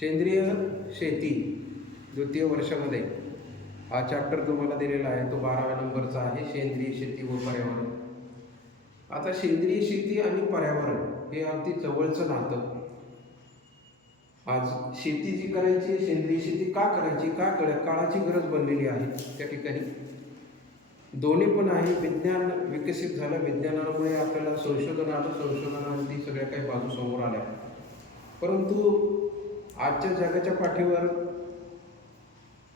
सेंद्रिय शेती द्वितीय वर्षामध्ये हा चॅप्टर तुम्हाला दिलेला आहे. तो बाराव्या नंबरचा आहे. सेंद्रिय शेती व पर्यावरण. आता सेंद्रिय शेती आणि पर्यावरण हे अगदी जवळचं नातं. आज शेती जी करायची आहे, सेंद्रिय शेती का करायची का कळ काळाची गरज बनलेली आहे त्या ठिकाणी दोन्ही पण आहे. विज्ञान विकसित झालं. विज्ञानामुळे आपल्याला संशोधन आलं. संशोधनामध्ये सगळ्या काही बाजू समोर आल्या. परंतु आजच्या जगाच्या पाठीवर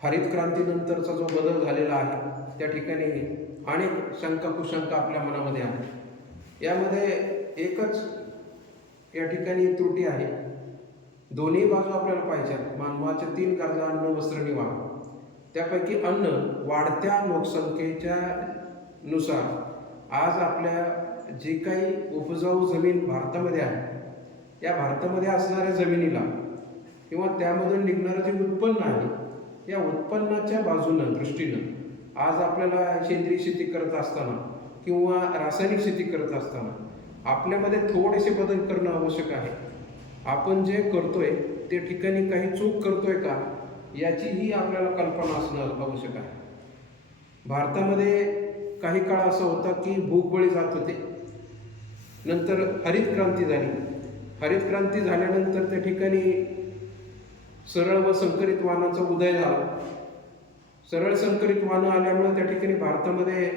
हरित क्रांतीनंतरचा जो बदल झालेला आहे त्या ठिकाणी अनेक शंका कुशंका आपल्या मनामध्ये आहेत. यामध्ये एकच या ठिकाणी त्रुटी आहे. दोन्ही बाजू आपल्याला पाहिजेत. मानवाच्या तीन गरजा अन्न वस्त्र निवा त्यापैकी अन्न वाढत्या लोकसंख्येच्या नुसार आज आपल्या जी काही उपजाऊ जमीन भारतामध्ये आहे या भारतामध्ये असणाऱ्या जमिनीला किंवा त्यामधून निघणारं जे उत्पन्न आहे या उत्पन्नाच्या बाजूनं दृष्टीनं आज आपल्याला सेंद्रिय शेती करत असताना किंवा रासायनिक शेती करत असताना आपल्यामध्ये थोडेसे बदल करणं आवश्यक आहे. आपण जे करतोय ते ठिकाणी काही चूक करतोय का याचीही आपल्याला कल्पना असणं आवश्यक आहे. भारतामध्ये काही काळ असा होता की भूकबळी जात होते. नंतर हरित क्रांती झाली. हरित क्रांती झाल्यानंतर त्या ठिकाणी सरळ व संकरित वाहनांचा उदय झाला. सरळ संकरित वाहनं आल्यामुळे त्या ठिकाणी भारतामध्ये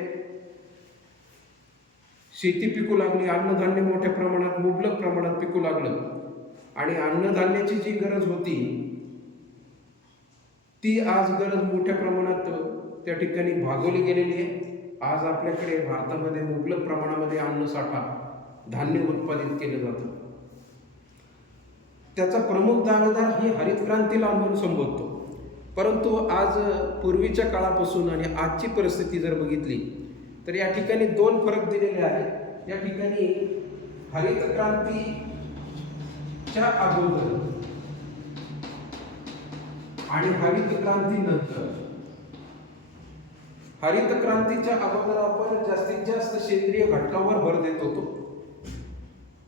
शेती पिकू लागली अन्नधान्य मोठ्या प्रमाणात मुबलक प्रमाणात पिकू लागलं. आणि अन्नधान्याची जी गरज होती ती आज गरज मोठ्या प्रमाणात त्या ठिकाणी भागवली गेलेली आहे. आज आपल्याकडे भारतामध्ये मुबलक प्रमाणामध्ये अन्नसाठा धान्य उत्पादित केलं जातं. त्याचा प्रमुख दावेदार ही हरित क्रांतीला आपण संबोधतो. परंतु आज पूर्वीच्या काळापासून आणि आजची परिस्थिती जर बघितली तर या ठिकाणी दोन फरक दिलेले आहेत. या ठिकाणी हरित क्रांतीच्या अगोदर आणि हरित क्रांती नंतर हरित क्रांतीच्या अगोदर आपण जास्तीत जास्त सेंद्रिय घटकावर भर देत होतो.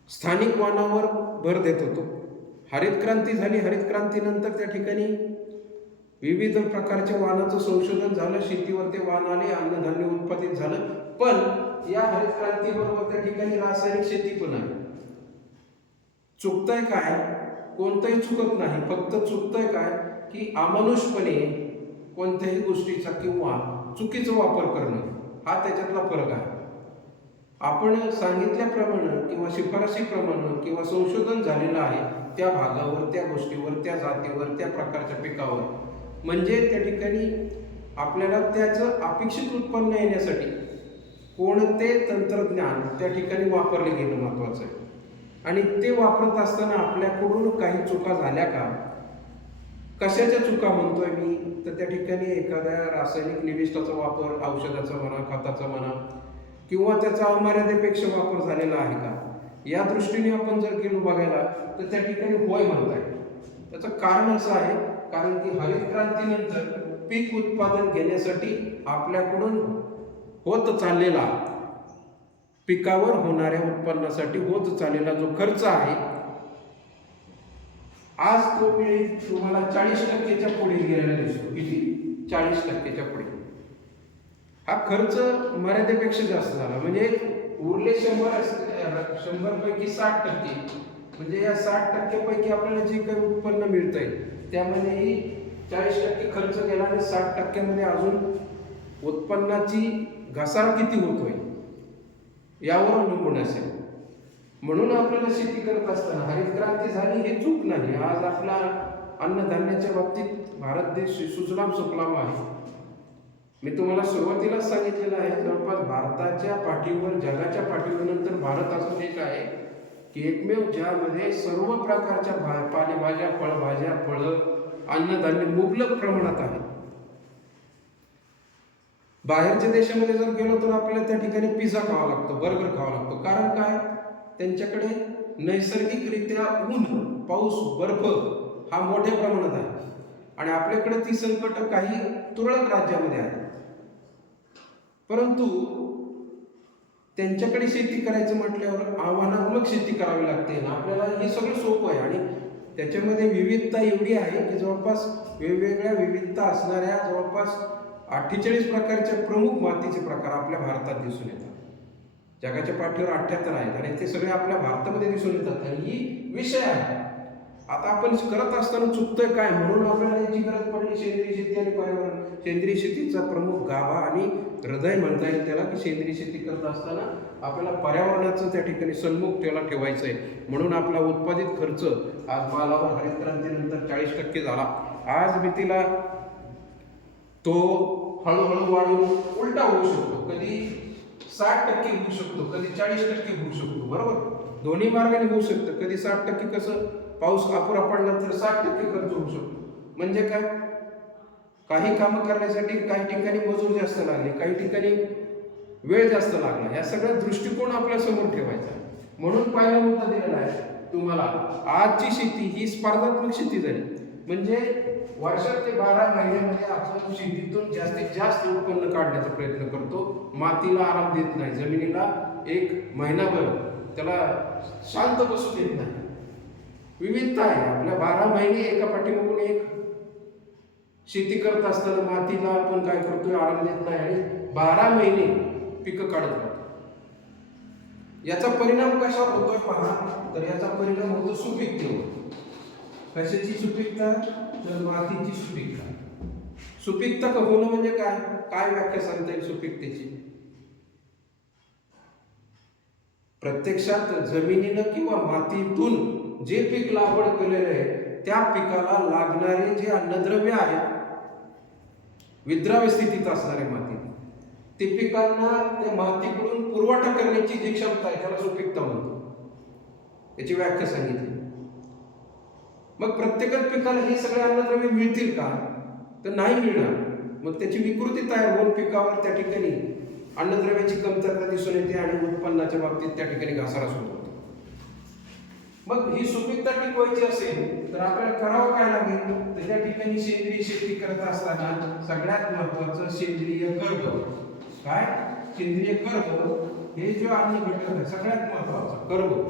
स्थानिक वानावर भर देत होतो. हरित क्रांती झाली हरित क्रांतीनंतर त्या ठिकाणी विविध प्रकारच्या वाहनाचं संशोधन झालं. शेतीवर ते वाहन आले अन्नधान्य उत्पादित झालं. पण या हरित क्रांतीबरोबर त्या ठिकाणी रासायनिक शेती पण आहे. चुकतंय काय? कोणतंही चुकत नाही. फक्त चुकतंय काय? की अमानुषपणे कोणत्याही गोष्टीचा किंवा चुकीचा वापर करणं हा त्याच्यातला फरक आहे. आपण सांगितल्याप्रमाणे किंवा शिफारशीप्रमाणे किंवा संशोधन झालेलं आहे. त्या भागावर त्या गोष्टीवर त्या जातीवर त्या प्रकारच्या पिकावर. म्हणजे त्या ठिकाणी आपल्याला त्याचं अपेक्षित उत्पन्न येण्यासाठी कोणते तंत्रज्ञान त्या ठिकाणी वापरले गेलं महत्त्वाचं आहे. आणि ते वापरत असताना आपल्याकडून काही चुका झाल्या का? कशाच्या चुका म्हणतोय मी? तर त्या ठिकाणी एखाद्या रासायनिक निविष्ठाचा वापर औषधाचा म्हणा खताचा म्हणा किंवा त्याचा अमर्यादेपेक्षा वापर झालेला आहे का? या दृष्टीने आपण जर गेलो बघायला तर त्या ठिकाणी होय म्हणताय. त्याचं कारण असं आहे कारण की हरित क्रांतीनंतर पीक उत्पादन घेण्यासाठी आपल्याकडून होत चाललेला पिकावर होणाऱ्या उत्पन्नासाठी होत चाललेला जो खर्च आहे आज तो वेळी तुम्हाला चाळीस टक्केच्या पुढे गेलेला दिसतो. किती? चाळीस टक्केच्या पुढे. हा खर्च मर्यादेपेक्षा जास्त झाला. म्हणजे उरले शंभर शंभर पैकी साठ टक्के. म्हणजे या साठ टक्क्यापैकी आपल्याला जे काही उत्पन्न मिळतंय त्यामध्येही चाळीस टक्के खर्च केला आणि साठ टक्क्यामध्ये अजून उत्पन्नाची घसारा किती होतोय यावर अवलंबून असेल. म्हणून आपल्याला शेती करत असताना हरित क्रांती झाली हे चूक नाही. आज आपला अन्नधान्याच्या बाबतीत भारत देश सुजलाम सुफलाम आहे. मी तुम्हाला सुरुवातीलाच सांगितलेलं आहे जवळपास भारताच्या पाठीवर जगाच्या पाठीवर नंतर भारत अजून एक आहे की एकमेव ज्यामध्ये सर्व प्रकारच्या भा पालेभाज्या फळभाज्या फळं अन्नधान्य मुबलक प्रमाणात आहे बाहेरच्या देशामध्ये जर गेलो तर आपल्याला त्या ठिकाणी पिझ्झा खावा लागतो बर्गर खावा लागतो. कारण काय? त्यांच्याकडे नैसर्गिकरित्या ऊन पाऊस बर्फ हा मोठ्या प्रमाणात आहे. आणि आपल्याकडे ती संकट काही तुरळक राज्यामध्ये आहे परंतु त्यांच्याकडे शेती करायचं म्हटल्यावर आव्हानात्मक शेती करावी लागते. आणि आपल्याला हे सगळं सोपं आहे. आणि त्याच्यामध्ये विविधता एवढी आहे की जवळपास वेगवेगळ्या विविधता असणाऱ्या जवळपास अठ्ठेचाळीस प्रकारच्या प्रमुख मातीचे प्रकार आपल्या भारतात दिसून येतात. जगाच्या पाठीवर अठ्ठ्याहत्तर आहेत आणि ते सगळे आपल्या भारतामध्ये दिसून येतात. आणि ही विषय आहे. आता आपण करत असताना चुकतंय काय? म्हणून आपल्याला याची गरज पडली. सेंद्रिय शेती आणि पर्यावरण. सेंद्रिय शेतीचा प्रमुख गाभा आणि हृदय म्हणता येईल त्याला की सेंद्रिय शेती करत असताना आपल्याला पर्यावरणाचं त्या ठिकाणी सन्मुख त्याला ठेवायचं आहे म्हणून आपला उत्पादित खर्च आज मालावर हरितक्रांतीनंतर चाळीस टक्के झाला. आज मी तिला तो हळूहळू वाढून उलटा होऊ शकतो. कधी साठ टक्के होऊ शकतो कधी चाळीस टक्के होऊ शकतो. बरोबर? दोन्ही मार्गाने होऊ शकतं. कधी साठ टक्के कसं? पाऊस अपुरा पडला तर साठ टक्के खर्च होऊ शकतो. म्हणजे काय? काही कामं करण्यासाठी काही ठिकाणी मजूर जास्त लागले काही ठिकाणी वेळ जास्त लागला. या सगळ्या दृष्टिकोन आपल्यासमोर ठेवायचा. म्हणून पहिला मुद्दा दिलेला आहे तुम्हाला आजची शेती ही स्पर्धात्मक शेती झाली. म्हणजे वर्षात ते बारा महिन्यामध्ये आपण शेतीतून जास्तीत जास्त उत्पन्न काढण्याचा प्रयत्न करतो. मातीला आराम देत नाही जमिनीला एक महिनाभर त्याला शांत बसू देत नाही. विविधता आहे. आपल्या बारा महिने एका पाठीमागून एक. शेती करत असताना मातीला आपण काय करतोय? आराम देत नाही आणि बारा महिने पिकं काढत राहतो याचा परिणाम कशावर होतोय पहा. तर याचा परिणाम होतो सुपीकतेवर. कशाची सुपीकता? तर मातीची सुपीकता. सुपीकता का होणं म्हणजे काय? काय व्याख्या सांगता येईल सुपीकतेची? प्रत्यक्षात जमिनीनं किंवा मातीतून जे पीक लागवड केलेलं आहे त्या पिकाला लागणारे जे अन्नद्रव्य आहेत विद्राव्य स्थितीत असणारे माती. ते पिकांना त्या मातीकडून पुरवठा करण्याची जी क्षमता आहे त्याला सुपीकता म्हणतो. याची व्याख्या सांगितली. मग प्रत्येकच पिकाला हे सगळे अन्नद्रव्य मिळतील का? तर नाही मिळणार. मग त्याची विकृती तयार होऊन पिकावर त्या ठिकाणी अन्नद्रव्याची कमतरता दिसून येते आणि उत्पन्नाच्या बाबतीत त्या ठिकाणी घासारा सुरू होतो मग ही सुपीकता टिकवायची असेल तर आपल्याला करावं काय लागेल? तर त्या ठिकाणी सेंद्रिय शेती करत असताना सगळ्यात महत्वाचं सेंद्रिय कर्ब काय? सेंद्रिय कर्ब हे जे आम्ही घटक आहे सगळ्यात महत्वाचं कर्ब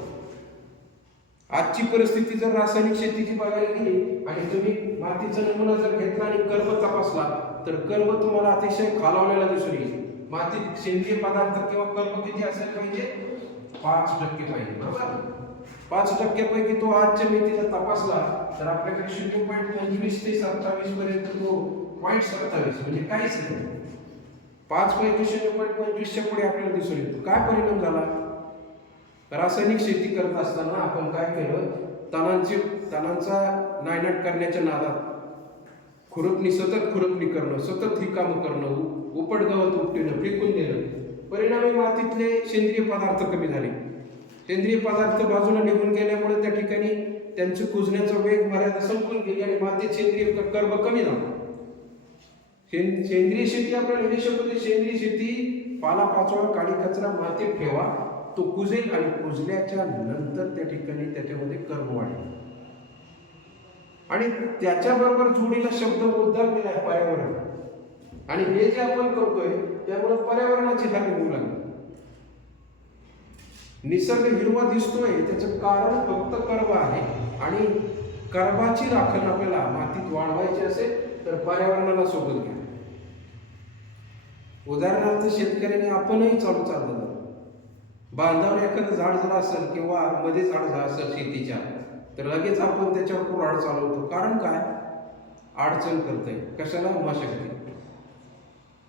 आजची परिस्थिती जर रासायनिक शेतीची बघायला गेली आणि तुम्ही मातीचा नमुना जर घेतला आणि कर्ब तपासला तर कर्ब तुम्हाला अतिशय खालावलेला दिसून येईल. मातीत सेंद्रिय पदार्थ किंवा कर्ब किती असायला पाहिजे? पाच टक्के पाहिजे बरोबर? पाच टक्क्यापैकी तो आजच्या मितीला तपासला तर आपल्याकडे शून्य पॉईंट पंचवीस ते सत्तावीस पर्यंत तो पॉईंट सत्तावीस म्हणजे काहीच नाही. पाच पैकी शून्य पॉईंट पंचवीसच्या पुढे आपल्याला दिसून येतो. काय परिणाम झाला? रासायनिक शेती करत असताना आपण काय केलं? तणांची तणांचा नायनाट करण्याच्या नादात खुरपणी सतत खुरपणी करणं सतत ही कामं करणं उपट गवत उपटणं फेकून देणं. परिणामी मातीतले सेंद्रिय पदार्थ कमी झाले. सेंद्रिय पदार्थ बाजूला निघून गेल्यामुळे त्या ठिकाणी त्यांची कुजण्याचा वेग मर्यादा संपून गेली आणि मातीत सेंद्रिय कर्ब कमी झाला. सेंद्रिय शेती आपल्याला हे शकतो सेंद्रिय शेती पाला पाचोळा काडी कचरा मातीत ठेवा तो कुजेल आणि कुजल्याच्या नंतर त्या ठिकाणी त्याच्यामध्ये कर्म वाढेल. आणि त्याच्याबरोबर जोडीला शब्द उद्धार दिलाय पर्यावरण. आणि हे जे आपण करतोय त्यामुळे पर्यावरणाची हानी होऊ लागली. निसर्ग हिरवा दिसतोय त्याचं कारण फक्त कर्ब आहे. आणि कर्बाची राखण आपल्याला मातीत वाढवायची असेल तर पर्यावरणाला सोबत घ्या. उदाहरणार्थ शेतकऱ्याने आपणही चालू चाललं बांधावर एखादं झाड झालं असेल किंवा मध्ये झाड झालं असेल शेतीच्या तर लगेच आपण त्याच्यावर कुऱ्हाड चालवतो. कारण काय? अडचण करतंय. कशाला? मशागती.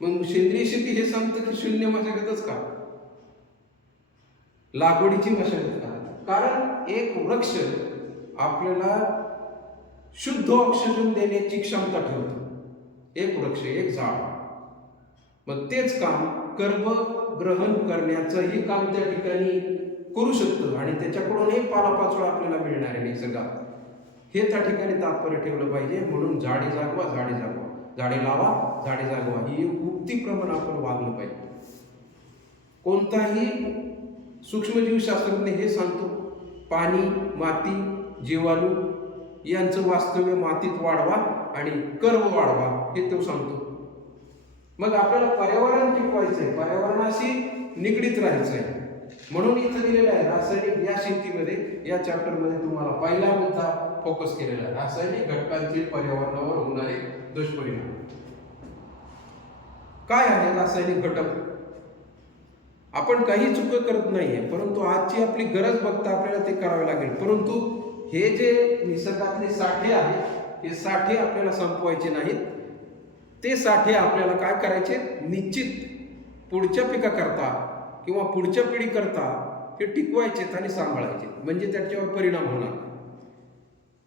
मग सेंद्रिय शेती हे सांगतं की शून्य मशागतच का? लागवडीची मशागत करा कारण एक वृक्ष आपल्याला शुद्ध ऑक्सिजन देण्याची क्षमता ठेवतो. एक वृक्ष एक झाड. मग तेच काम कर्म ग्रहण करण्याचंही काम त्या ठिकाणी करू शकतं आणि त्याच्याकडूनही पालापाचोळा आपल्याला मिळणार आहे निसर्गात. हे त्या ठिकाणी तात्पर्य ठेवलं पाहिजे. म्हणून झाडे जागवा झाडे जागवा. झाडे लावा झाडे जागवा. ही उक्तीप्रमाणे आपण वागलं पाहिजे. कोणताही सूक्ष्मजीवशास्त्रज्ञ हे सांगतो पाणी माती जीवाणू यांचं वास्तव्य मातीत वाढवा आणि कर्व वाढवा हे तो सांगतो. मग आपल्याला पर्यावरण टिकवायचं आहे पर्यावरणाशी निगडीत राहायचं आहे म्हणून इथं दिलेलं आहे रासायनिक या शेतीमध्ये या चॅप्टरमध्ये तुम्हाला पहिला मुद्दा फोकस केलेला आहे. रासायनिक घटकांचे पर्यावरणावर होणारे दुष्परिणाम. काय आहे रासायनिक घटक? आपण काही चुक करत नाही आहे परंतु आजची आपली गरज बघता आपल्याला ते करावे लागेल. परंतु हे जे निसर्गातले साठे आहेत हे साठे आपल्याला संपवायचे नाहीत. ते साठे आपल्याला काय करायचे? निश्चित पुढच्या पिकाकरता किंवा पुढच्या पिढीकरता ते टिकवायचेत आणि सांभाळायचे म्हणजे त्याच्यावर परिणाम होणार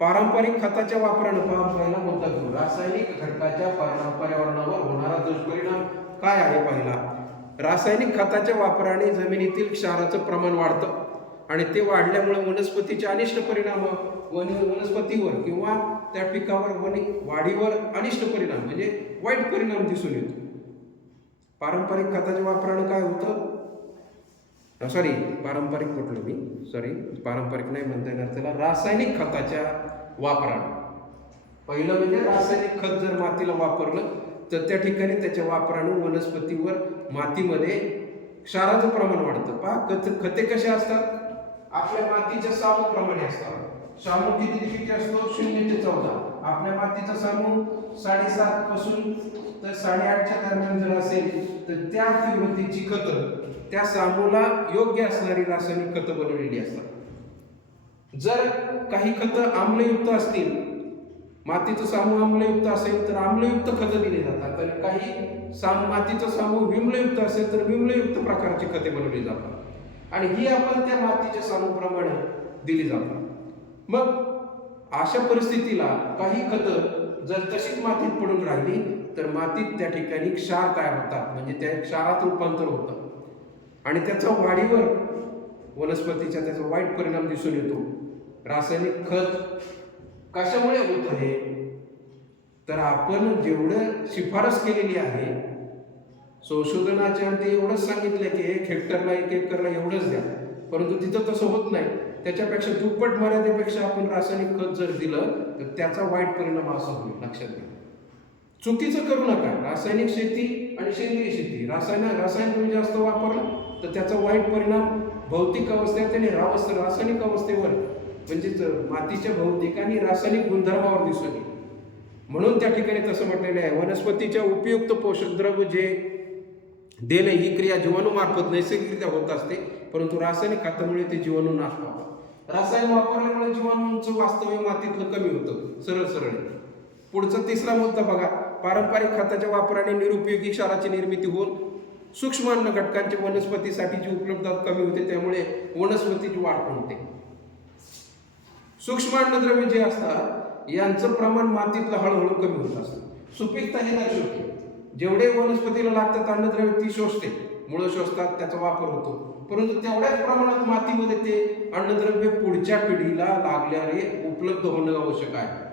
पारंपरिक खताच्या वापरानं पहा पहिला मुद्दा घेऊ रासायनिक घटकाच्या पर्यावरणावर होणारा दुष्परिणाम काय आहे पहिला? रासायनिक खताच्या वापराने जमिनीतील क्षाराचं प्रमाण वाढतं आणि ते वाढल्यामुळे वनस्पतीचे अनिष्ट परिणाम वन वनस्पतीवर किंवा त्या पिकावर वन वाढीवर अनिष्ट परिणाम म्हणजे वाईट परिणाम दिसून येतो. पारंपरिक खताच्या वापरानं काय होतं? सॉरी पारंपरिक म्हटलं मी. सॉरी पारंपरिक नाही म्हणता येणार त्याला. रासायनिक खताच्या वापरानं. पहिलं म्हणजे रासायनिक खत जर मातीला वापरलं तर त्या ठिकाणी त्याच्या वापरानं वनस्पतीवर मातीमध्ये क्षाराचं प्रमाण वाढतं. पहा खत खते कसे असतात? आपल्या मातीच्या सामूप्रमाणे असतात. सामू किती किती असतो? शून्य ते चौदा. आपल्या मातीचा सामू साडेसात पासून तर साडेआठच्या दरम्यान जर असेल तर त्या तीव्रतेची खतं त्या सामूला योग्य असणारी रासायनिक खतं बनवलेली असतात. जर काही खतं आम्लयुक्त असतील मातीचं सामू आम्लयुक्त असेल तर आम्लयुक्त खतं दिली जातात. तर काही साम मातीचं सामू विम्लयुक्त असेल तर विम्लयुक्त प्रकारची खते बनवली जातात. आणि ही आपण त्या मातीच्या सामूप्रमाणे दिली जातात. मग अशा परिस्थितीला काही खतं जर तशीच मातीत पडून राहिली तर मातीत त्या ठिकाणी क्षार तयार होतात. म्हणजे त्या क्षारात रूपांतर होतं. आणि त्याचा वाढीवर वनस्पतीचा त्याचा वाईट परिणाम दिसून येतो. रासायनिक खत कशामुळे होत आहे? तर आपण जेवढं शिफारस केलेली आहे संशोधनाच्या ते एवढंच सांगितलं की एक हेक्टरला एक एकरला एवढंच द्या. परंतु तिथं तसं होत नाही. त्याच्यापेक्षा दुप्पट मर्यादेपेक्षा आपण रासायनिक खत जर दिलं तर त्याचा वाईट परिणाम असा होईल. लक्षात घ्या. चुकीचं करू नका. रासायनिक शेती आणि सेंद्रिय शेती. रासायन रासायन तुम्ही जास्त वापरलं तर त्याचा वाईट परिणाम भौतिक अवस्थेत आणि रावस रासायनिक अवस्थेवर म्हणजेच मातीच्या भौतिक आणि रासायनिक गुणधर्मावर दिसून येईल. म्हणून त्या ठिकाणी तसं म्हटलेलं आहे वनस्पतीच्या उपयुक्त पोषक द्रव्य जे देणे ही क्रिया जीवाणूमार्फत नैसर्गिकरित्या होत असते परंतु रासायनिक खतामुळे ते जीवाणू नाश पावतात रासायन वापरल्यामुळे जीवाणूंचं वास्तव्य मातीतलं कमी होतं सरळ सरळ. पुढचा तिसरा मुद्दा बघा पारंपरिक खताच्या वापराने निरुपयोगी क्षाराची निर्मिती होऊन सूक्ष्म अन्न घटकांची वनस्पतीसाठी जी उपलब्धता कमी होते त्यामुळे वनस्पतीची वाढ होते. सूक्ष्म अन्नद्रव्य जे असतात यांचं प्रमाण मातीतलं हळूहळू कमी होत असतं. सुपीकता हे नाही शोधते जेवढे वनस्पतीला लागतात अन्नद्रव्य ती शोषते. मुळं शोषतात त्याचा वापर होतो. परंतु तेवढ्याच प्रमाणात मातीमध्ये ते अन्नद्रव्य पुढच्या पिढीला लागल्याने उपलब्ध होणं आवश्यक आहे.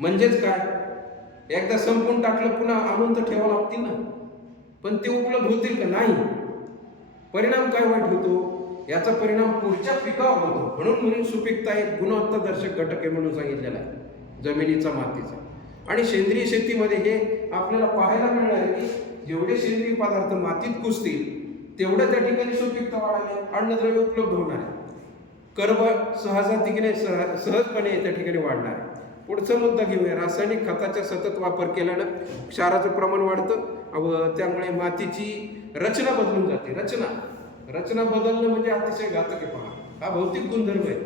म्हणजेच काय? एकदा संपून टाकलं पुन्हा आणून तर ठेवावं लागतील ना. पण ते उपलब्ध होतील का? नाही. परिणाम काय वाईट होतो? याचा परिणाम पुढच्या पिकावर होतो. म्हणून म्हणून सुपीकता हे गुणवत्ता दर्शक घटक आहे म्हणून सांगितलेला आहे. जमिनीचा मातीचा. आणि सेंद्रिय शेतीमध्ये हे आपल्याला पाहायला मिळणार आहे की जेवढे सेंद्रिय पदार्थ मातीत कुसतील तेवढं त्या ठिकाणी सुपीकता वाढावी अन्नद्रव्य उपलब्ध होणार आहे. कर्ब सहजातीने सह सहजपणे त्या ठिकाणी वाढणार आहे. पुढचा मुद्दा घेऊया. रासायनिक खताचा सतत वापर केल्यानं क्षाराचं प्रमाण वाढतं. व त्यामुळे मातीची रचना बदलून जाते. रचना. रचना बदलणं म्हणजे अतिशय घातक आहे पहा. हा भौतिक गुणधर्म आहे.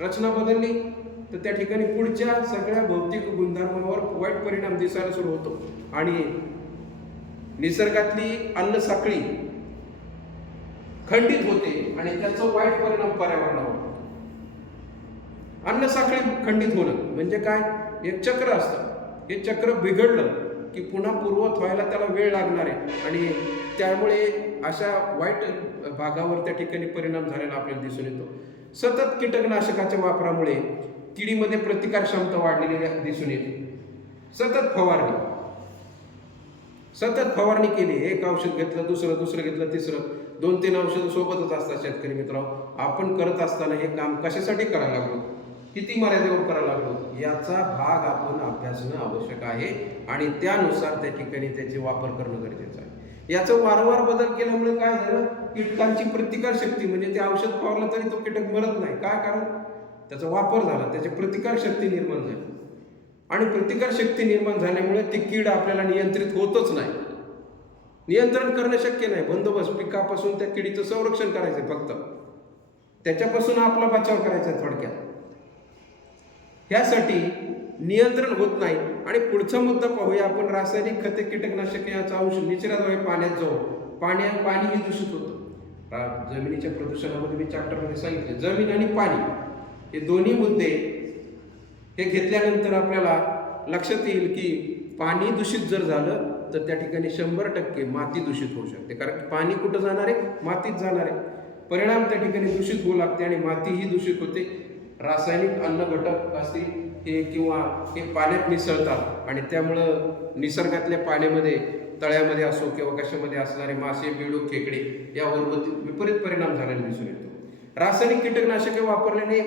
रचना बदलली तर त्या ठिकाणी पुढच्या सगळ्या भौतिक गुणधर्मावर वाईट परिणाम दिसायला सुरू होतो. आणि निसर्गातली अन्न साखळी खंडित होते आणि त्याचा वाईट परिणाम पर्यावरणावर अन्न साखळी खंडित होणं म्हणजे काय? एक चक्र असतं. हे चक्र बिघडलं की पुन्हा पूर्वत व्हायला त्याला वेळ लागणार आहे. आणि त्यामुळे अशा वाईट भागावर त्या ठिकाणी परिणाम झालेला आपल्याला दिसून येतो. सतत कीटकनाशकाच्या वापरामुळे किडीमध्ये प्रतिकार क्षमता वाढलेली दिसून येते. सतत फवारणी. सतत फवारणी केली एक औषध घेतलं दुसरं दुसरं घेतलं तिसरं. दोन तीन औषधं सोबतच असतात शेतकरी मित्र आपण करत असताना हे काम कशासाठी करायला लागलो? किती मर्यादेवर करायला लागलो? याचा भाग आपण अभ्यासणं आवश्यक आहे आणि त्यानुसार त्या ठिकाणी त्याचे वापर करणं गरजेचं आहे. याचं वारंवार बदल केल्यामुळे काय झालं? कीटकांची प्रतिकार शक्ती म्हणजे ते औषध फवारलं तरी तो कीटक मरत नाही. काय कारण? त्याचा वापर झाला. त्याची प्रतिकार शक्ती निर्माण झाली. आणि प्रतिकार शक्ती निर्माण झाल्यामुळे ती कीड आपल्याला नियंत्रित होतच नाही. नियंत्रण करणं शक्य नाही. बंदोबस्त पिकापासून त्या किडीचं संरक्षण करायचं फक्त. त्याच्यापासून आपला बचाव करायचा आहे थोडक्यात. ह्यासाठी नियंत्रण होत नाही. आणि पुढचा मुद्दा पाहूया. आपण रासायनिक खते कीटकनाशके याचा अंश निचराद्वारे पाण्यात जाऊ पाण्या पाणीही दूषित होतं. जमिनीच्या प्रदूषणामध्ये मी चॅप्टरमध्ये सांगितले. जमीन आणि पाणी हे दोन्ही मुद्दे हे घेतल्यानंतर आपल्याला लक्षात येईल की पाणी दूषित जर झालं तर त्या ठिकाणी शंभर टक्के माती दूषित होऊ शकते. कारण की पाणी कुठं जाणार आहे? मातीत जाणार आहे. परिणाम त्या ठिकाणी दूषित होऊ लागते आणि मातीही दूषित होते. रासायनिक अन्न घटक असतील हे किंवा हे पाण्यात मिसळतात आणि त्यामुळं निसर्गातल्या पाण्यामध्ये तळ्यामध्ये असो किंवा कशामध्ये असणारे मासे बिडू खेकडे यावर विपरीत परिणाम झालेला दिसून येतो. रासायनिक कीटकनाशके वापरल्याने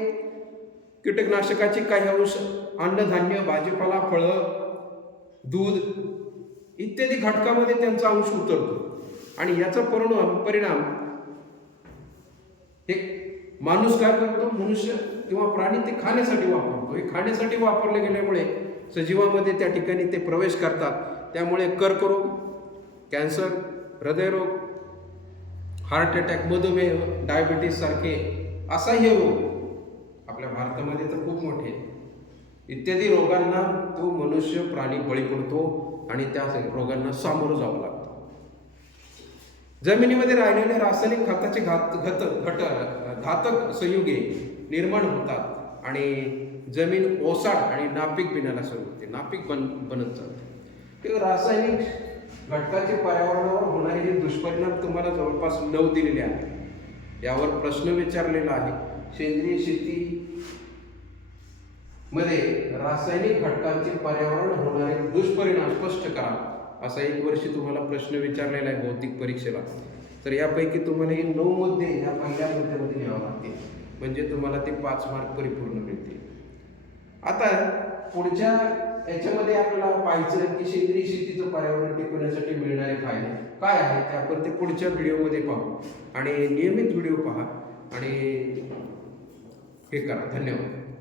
कीटकनाशकाचे काही अंश अन्नधान्य भाजीपाला फळं दूध इत्यादी घटकामध्ये त्यांचा अंश उतरतो. आणि याचा परिणाम परिणाम हे माणूस काय करतो? मनुष्य किंवा प्राणी ते खाण्यासाठी वापरतो. हे खाण्यासाठी वापरले गेल्यामुळे सजीवामध्ये त्या ठिकाणी ते प्रवेश करतात. त्यामुळे कर्करोग कॅन्सर हृदयरोग हार्ट अटॅक मधुमेह डायबिटीस सारखे असाह्य रोग आपल्या भारतामध्ये तर खूप मोठे इत्यादी रोगांना तो मनुष्य प्राणी बळी पडतो आणि त्या रोगांना सामोरं जावं लागतं. जमिनीमध्ये राहिलेले रासायनिक खताचे घात घत घट घातक संयुगे निर्माण होतात आणि जमीन ओसाड आणि नापीक बिनायला सुरू होते. नापीक बन बनत जाते. ते रासायनिक घटकाचे पर्यावरणावर होणारे हे दुष्परिणाम तुम्हाला जवळपास नऊ दिलेले आहेत. यावर प्रश्न विचारलेला आहे. सेंद्रिय शेती मध्ये रासायनिक घटकांचे पर्यावरण होणारे दुष्परिणाम स्पष्ट करा. असा एक वर्षी तुम्हाला प्रश्न विचारलेला आहे भौतिक परीक्षेला. तर यापैकी तुम्हाला हे नऊ मुद्दे ह्या पहिल्या मुद्द्यामध्ये लिहावं लागतील. म्हणजे तुम्हाला ते पाच मार्क परिपूर्ण मिळतील. आता पुढच्या याच्यामध्ये आपल्याला पाहायचं की सेंद्रिय शेतीचं पर्यावरण टिकवण्यासाठी मिळणारे फायदे काय आहेत ते आपण ते पुढच्या व्हिडिओमध्ये पाहू. आणि नियमित व्हिडिओ पहा आणि हे करा. धन्यवाद.